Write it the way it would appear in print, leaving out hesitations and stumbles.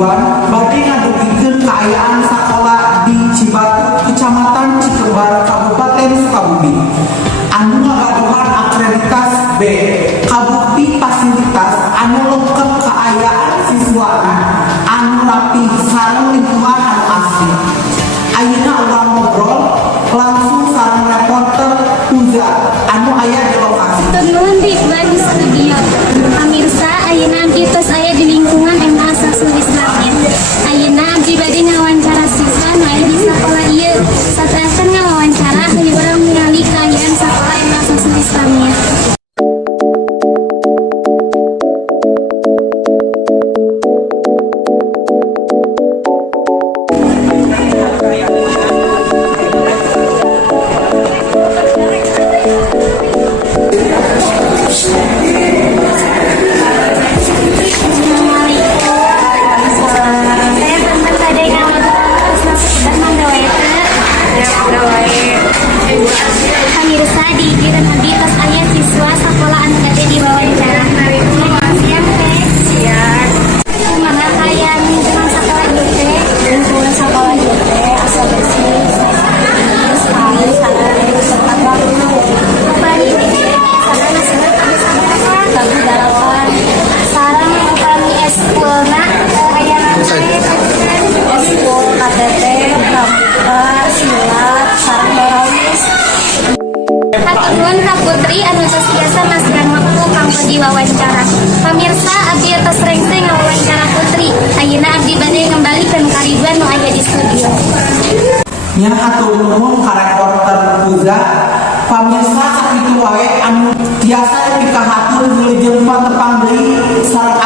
Ridwan bade ngadegikeun kaayaan sakola di Cibatu, Kecamatan Cikembar, Kabupaten Sukabumi. Anu ngagaduhan akreditas B, kabukti fasilitas anu lengkep kaayaan siswana anu rapi sareng lingkungan anu asri. Ayeuna urang ngobrol langsung sareng reporter Uza anu aya di lokasi. Nuhun Ridwan di studio. Pamirsa, ayeuna abdi tos aya di lingkungan MA Sastra Islamiyah. Ayeuna abdi bade ngawawancara siswa nu aya di sakola ieu. Satrasan ngawawancara heuh urang ningali kaayaan sakola MA Sastra Islamiyah. Pamirsa, di giran abdi tos aya siswa sakola anu gade diwawancara. Siap teh. Siap. Kumaha kaayaan lingkungan sakola ieu teh? Lingkungan sakola ieu teh asa bersih, halus, sareng tempat waktu. Upami biasana seueur sabaraha? Bagus dalapan. Sareng upami eskulna aya eskul KTT, pramuka, silat, sareng barawis. Hatur nuhun ka Putri anu tos biasa masiehan waktu kanggo diwawancara. Pamirsa, abdi tos rengseng ngawawancara Putri. Ayeuna abdi bade ngembalikeun ka Ridwan nu aya di studio. Nya hatur nuhun ka reporter Uza. Pamirsa sakitu wae anu tiasa pikahatur jeung tepang deui sareng